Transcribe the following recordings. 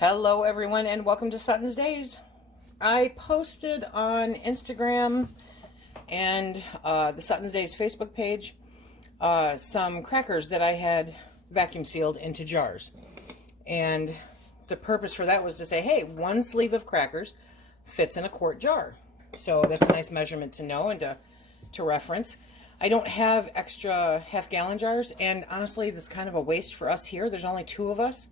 Hello everyone and welcome to SuttonsDaze. I posted on Instagram and the SuttonsDaze Facebook page some crackers that I had vacuum sealed into jars. And the purpose for that was to say, hey, one sleeve of crackers fits in a quart jar. So that's a nice measurement to know and to reference. I don't have extra half-gallon jars, and honestly, that's kind of a waste for us here. There's only 2 of us.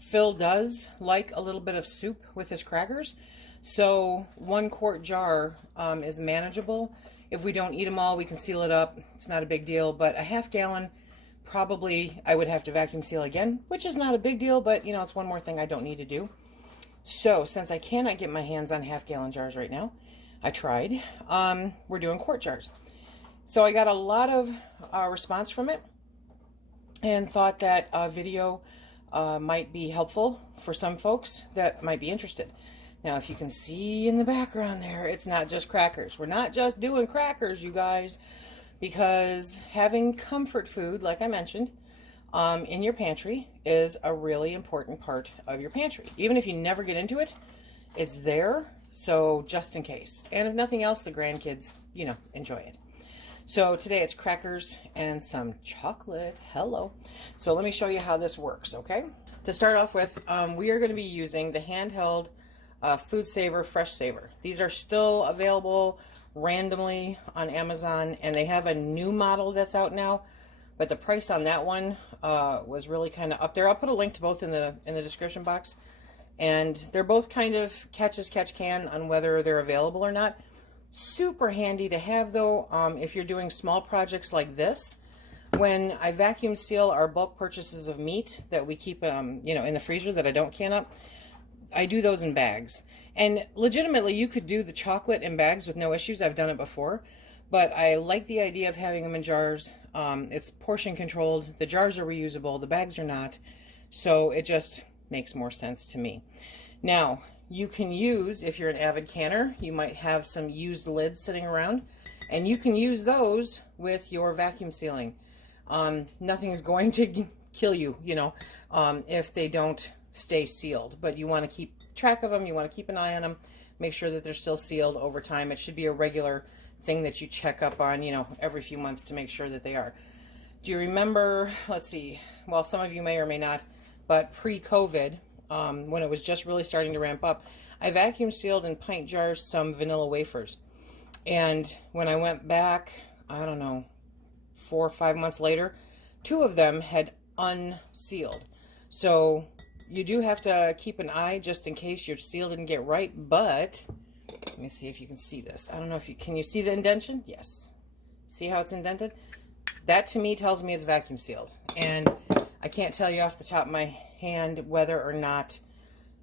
Phil does like a little bit of soup with his crackers, so 1 quart jar is manageable. If we don't eat them all, we can seal it up. It's not a big deal, but a half-gallon, probably I would have to vacuum seal again, which is not a big deal, but you know, it's one more thing I don't need to do. So since I cannot get my hands on half-gallon jars right now, I tried. We're doing quart jars. So I got a lot of response from it and thought that a video might be helpful for some folks that might be interested. Now, if you can see in the background there, it's not just crackers. We're not just doing crackers, you guys, because having comfort food, like I mentioned, in your pantry is a really important part of your pantry. Even if you never get into it, it's there, so just in case. And if nothing else, the grandkids, you know, enjoy it. So today it's crackers and some chocolate. Hello. So let me show you how this works, okay? To start off with, we are going to be using the Handheld FoodSaver FreshSaver. These are still available randomly on Amazon, and they have a new model that's out now, but the price on that one was really kind of up there. I'll put a link to both in the description box, and they're both kind of catch as catch can on whether they're available or not. Super handy to have though, if you're doing small projects like this. When I vacuum seal our bulk purchases of meat that we keep you know, in the freezer that I don't can up, I do those in bags. And legitimately you could do the chocolate in bags with no issues. I've done it before, but I like the idea of having them in jars. It's portion controlled, the jars are reusable, the bags are not, so it just makes more sense to me. Now, you can use, if you're an avid canner, you might have some used lids sitting around, and you can use those with your vacuum sealing. Nothing is going to kill you, you know, if they don't stay sealed, but you want to keep track of them, you want to keep an eye on them, make sure that they're still sealed over time. It should be a regular thing that you check up on, you know, every few months to make sure that they are. Do you remember, let's see, well, some of you may or may not, but pre-COVID, when it was just really starting to ramp up, I vacuum sealed in pint jars some vanilla wafers. And when I went back, I don't know, 4 or 5 months later, 2 of them had unsealed. So you do have to keep an eye just in case your seal didn't get right, but let me see if you can see this. I don't know if you can you see the indentation? Yes. See how it's indented? That to me tells me it's vacuum sealed. And I can't tell you off the top of my hand whether or not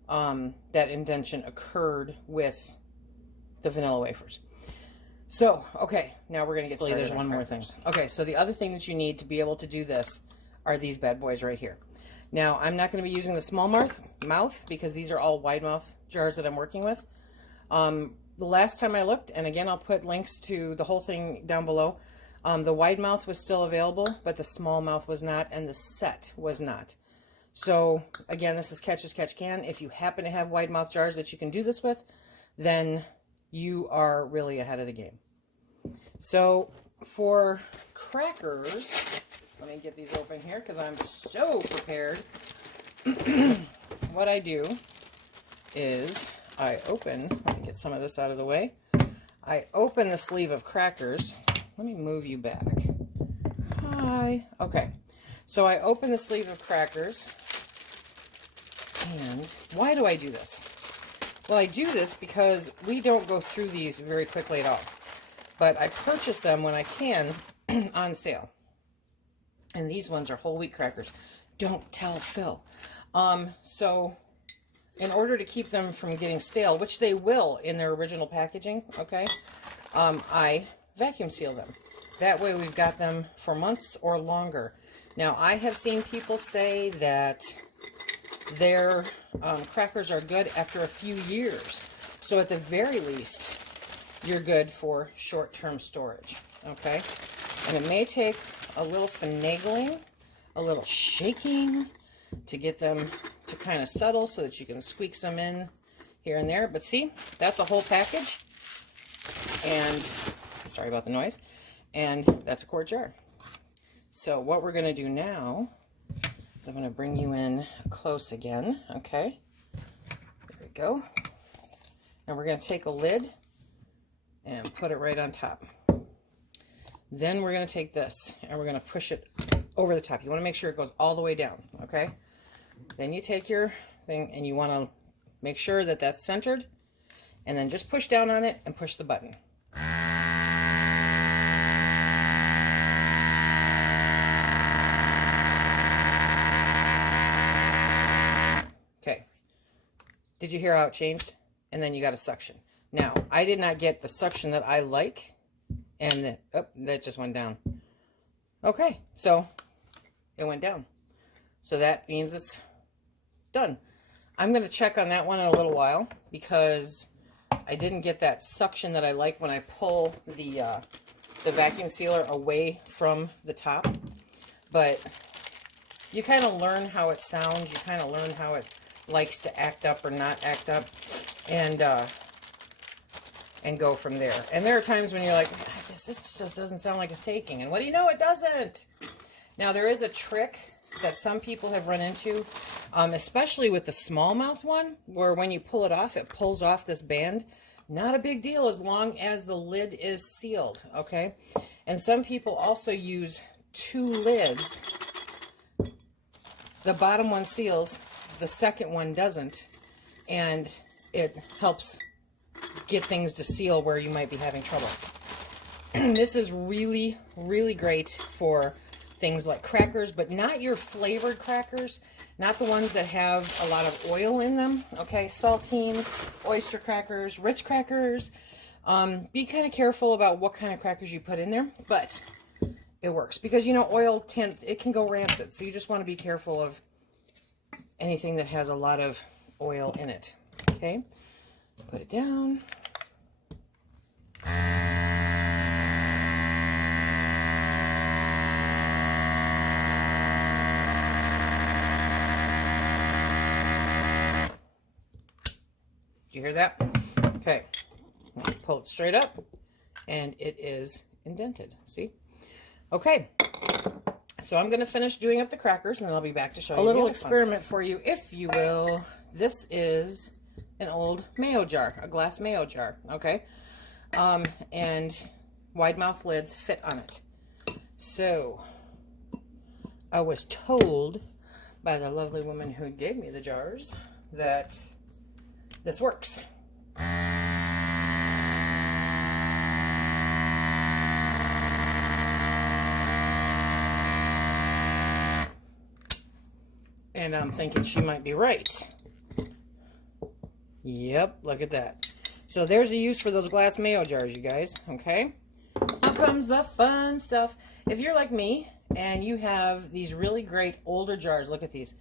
that indentation occurred with the vanilla wafers. So, okay, now we're going to get started. There's one more thing. Okay, so the other thing that you need to be able to do this are these bad boys right here. Now, I'm not going to be using the small mouth because these are all wide mouth jars that I'm working with. The last time I looked, and again, I'll put links to the whole thing down below, the wide mouth was still available, but the small mouth was not, and the set was not. So again, this is catch as catch can. If you happen to have wide mouth jars that you can do this with, then you are really ahead of the game. So for crackers, let me get these open here because I'm so prepared. What I do is I open, let me get some of this out of the way. I open the sleeve of crackers. Let me move you back. Hi. Okay. So I open the sleeve of crackers, and why do I do this? Well, I do this because we don't go through these very quickly at all, but I purchase them when I can on sale, and these ones are whole wheat crackers. Don't tell Phil. So in order to keep them from getting stale, which they will in their original packaging, okay, I vacuum seal them. That way we've got them for months or longer. Now, I have seen people say that their crackers are good after a few years. So at the very least, you're good for short-term storage, okay? And it may take a little finagling, a little shaking to get them to to kind of settle so that you can squeak some in here and there. But see, that's a whole package. And sorry about the noise. And that's a quart jar. So what we're going to do now is I'm going to bring you in close again. Okay. There we go. And we're going to take a lid and put it right on top. Then we're going to take this and we're going to push it over the top. You want to make sure it goes all the way down, okay? Then you take your thing and you want to make sure that that's centered, and then just push down on it and push the button. Okay. Did you hear how it changed? And then you got a suction. Now, I did not get the suction that I like, and that just went down. Okay, so it went down. So that means it's done. I'm going to check on that one in a little while because I didn't get that suction that I like when I pull the vacuum sealer away from the top. But you kind of learn how it sounds. You kind of learn how it likes to act up or not act up, and go from there. And there are times when you're like, this just doesn't sound like it's taking. And what do you know? It doesn't. Now, there is a trick that some people have run into, especially with the smallmouth one, where when you pull it off, it pulls off this band. Not a big deal as long as the lid is sealed, okay? And some people also use 2 lids. The bottom one seals, the second one doesn't, and it helps get things to seal where you might be having trouble. This is really, really great for things like crackers, but not your flavored crackers, not the ones that have a lot of oil in them, okay? Saltines, oyster crackers, Ritz crackers. Be kind of careful about what kind of crackers you put in there, but it works because, you know, oil it can go rancid, so you just want to be careful of anything that has a lot of oil in it, okay? Put it down. Did you hear that? Okay. Pull it straight up, and it is indented. See? Okay. So I'm going to finish doing up the crackers, and then I'll be back to show you a little experiment for you, if you will. This is an old mayo jar, a glass mayo jar, okay? And wide mouth lids fit on it. So I was told by the lovely woman who gave me the jars that this works. And I'm thinking she might be right. Yep, look at that. So there's a use for those glass mayo jars, you guys, okay? Now comes the fun stuff. If you're like me and you have these really great older jars, look at these.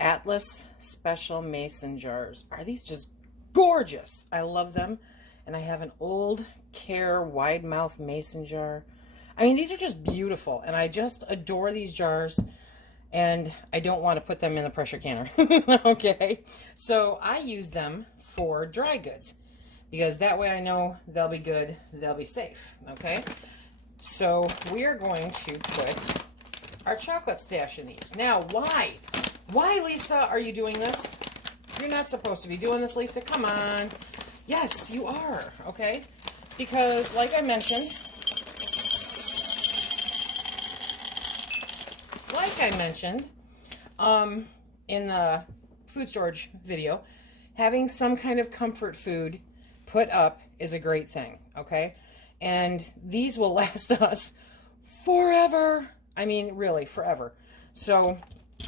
Atlas Special Mason jars. Are these just gorgeous? I love them. And I have an old Care wide mouth mason jar. I mean, these are just beautiful, and I just adore these jars. And I don't want to put them in the pressure canner, okay? So I use them for dry goods because that way I know they'll be good, they'll be safe, okay? So we are going to put our chocolate stash in these. Now, why? Why, Lisa, are you doing this? You're not supposed to be doing this, Lisa. Come on. Yes, you are, okay? Because, like I mentioned, in the food storage video, having some kind of comfort food put up is a great thing, okay? And these will last us forever. I mean, really, forever. So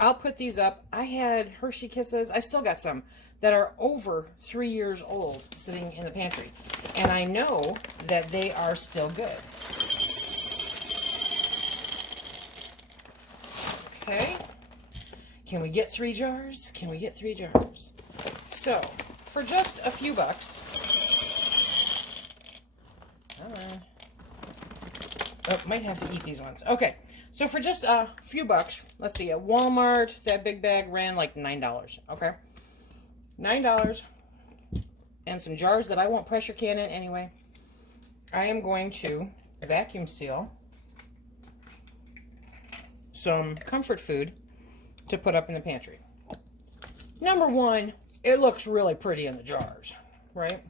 I'll put these up. I had Hershey Kisses. I've still got some that are over 3 years old sitting in the pantry. And I know that they are still good. Okay. Can we get 3 jars? Can we get 3 jars? So, for just a few bucks. Oh, might have to eat these ones. Okay. So for just a few bucks, let's see, at Walmart, that big bag ran like $9, okay? $9 and some jars that I won't pressure can in anyway. I am going to vacuum seal some comfort food to put up in the pantry. Number one, it looks really pretty in the jars, right?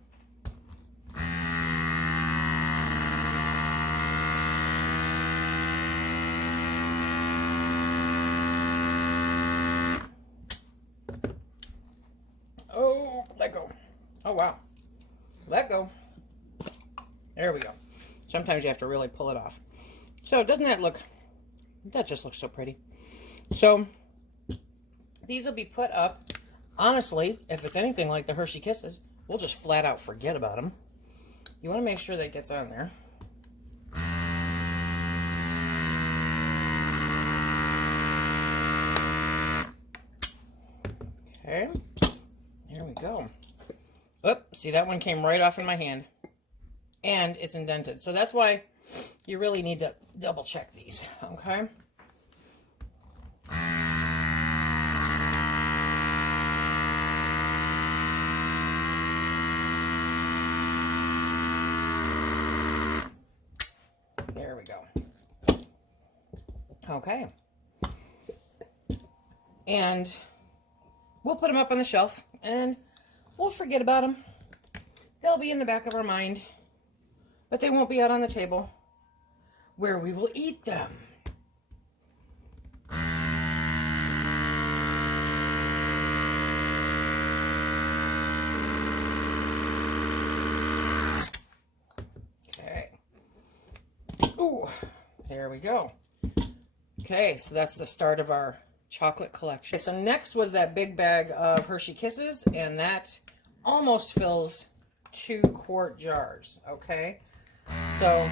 Oh, let go. Oh, wow. Let go. There we go. Sometimes you have to really pull it off. So doesn't that look, that just looks so pretty. So these will be put up. Honestly, if it's anything like the Hershey Kisses, we'll just flat out forget about them. You want to make sure that gets on there. Okay. There we go. Oop, see, that one came right off in my hand. And it's indented. So that's why you really need to double check these, okay? There we go. Okay. And we'll put them up on the shelf and we'll forget about them. They'll be in the back of our mind, but they won't be out on the table where we will eat them. Okay. Ooh, there we go. Okay, so that's the start of our chocolate collection. Okay, so next was that big bag of Hershey Kisses, and that almost fills 2-quart jars, okay? So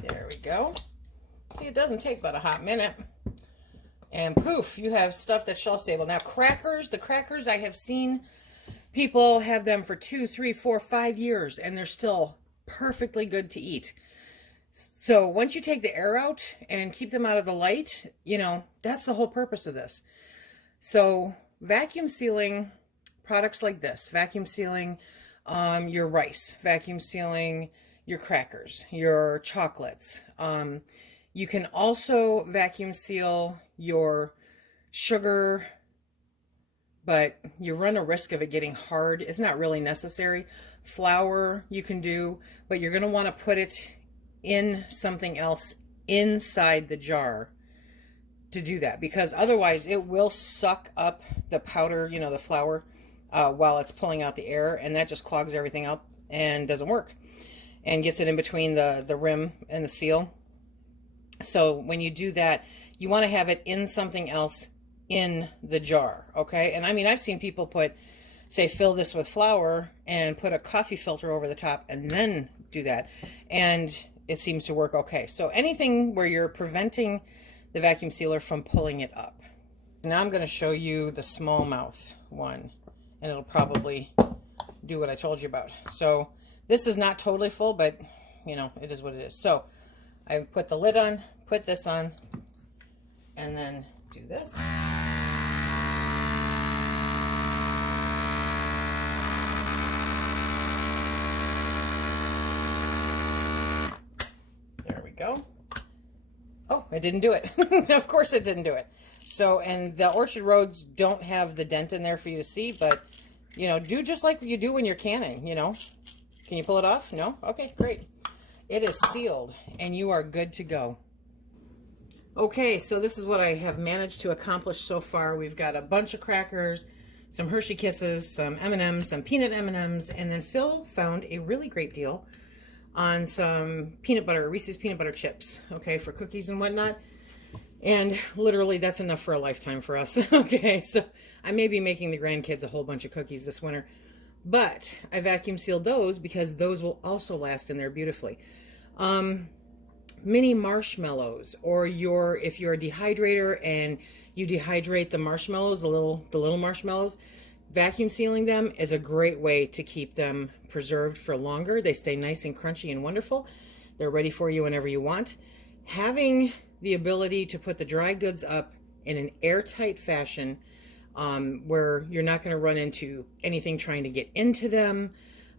there we go. See, it doesn't take but a hot minute. And poof, you have stuff that's shelf stable. Now crackers, the crackers, I have seen people have them for 2, 3, 4, 5 years and they're still perfectly good to eat. So once you take the air out and keep them out of the light, you know, that's the whole purpose of this. So vacuum sealing products like this, vacuum sealing your rice, vacuum sealing your crackers, your chocolates. You can also vacuum seal your sugar, but you run a risk of it getting hard. It's not really necessary. Flour you can do, but you're going to want to put it in something else inside the jar to do that, because otherwise it will suck up the powder, you know, the flour, while it's pulling out the air, and that just clogs everything up and doesn't work and gets it in between the rim and the seal. So when you do that, you want to have it in something else in the jar, okay? And I mean, I've seen people put, say, fill this with flour and put a coffee filter over the top and then do that, and it seems to work okay. So anything where you're preventing the vacuum sealer from pulling it up. Now I'm going to show you the smallmouth one, and it'll probably do what I told you about. So this is not totally full, but you know, it is what it is. So I put the lid on, put this on, and then do this. There we go. Oh, it didn't do it. Of course it didn't do it. So, and the Orchard Roads don't have the dent in there for you to see, but, you know, do just like you do when you're canning, you know. Can you pull it off? No? Okay, great. It is sealed, and you are good to go. Okay, so this is what I have managed to accomplish so far. We've got a bunch of crackers, some Hershey Kisses, some M&Ms, some peanut M&Ms, and then Phil found a really great deal on some peanut butter, Reese's peanut butter chips, okay, for cookies and whatnot. And literally that's enough for a lifetime for us. Okay, so I may be making the grandkids a whole bunch of cookies this winter, but I vacuum sealed those because those will also last in there beautifully. mini marshmallows, or if you're a dehydrator and you dehydrate the marshmallows, the little marshmallows, vacuum sealing them is a great way to keep them preserved for longer. They stay nice and crunchy and wonderful. They're ready for you whenever you want. Having the ability to put the dry goods up in an airtight fashion, where you're not going to run into anything trying to get into them.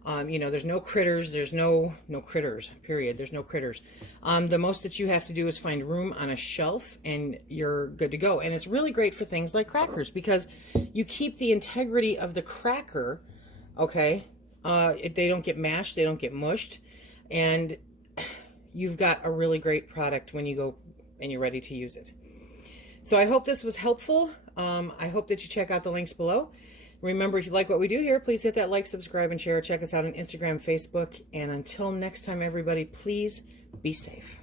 There's no critters. There's no critters, period. There's no critters. The most that you have to do is find room on a shelf and you're good to go. And it's really great for things like crackers because you keep the integrity of the cracker, okay? They don't get mashed. They don't get mushed. And you've got a really great product when you go and you're ready to use it. So I hope this was helpful. I hope that you check out the links below. Remember, if you like what we do here, please hit that like, subscribe, and share. Check us out on Instagram, Facebook. And until next time, everybody, please be safe.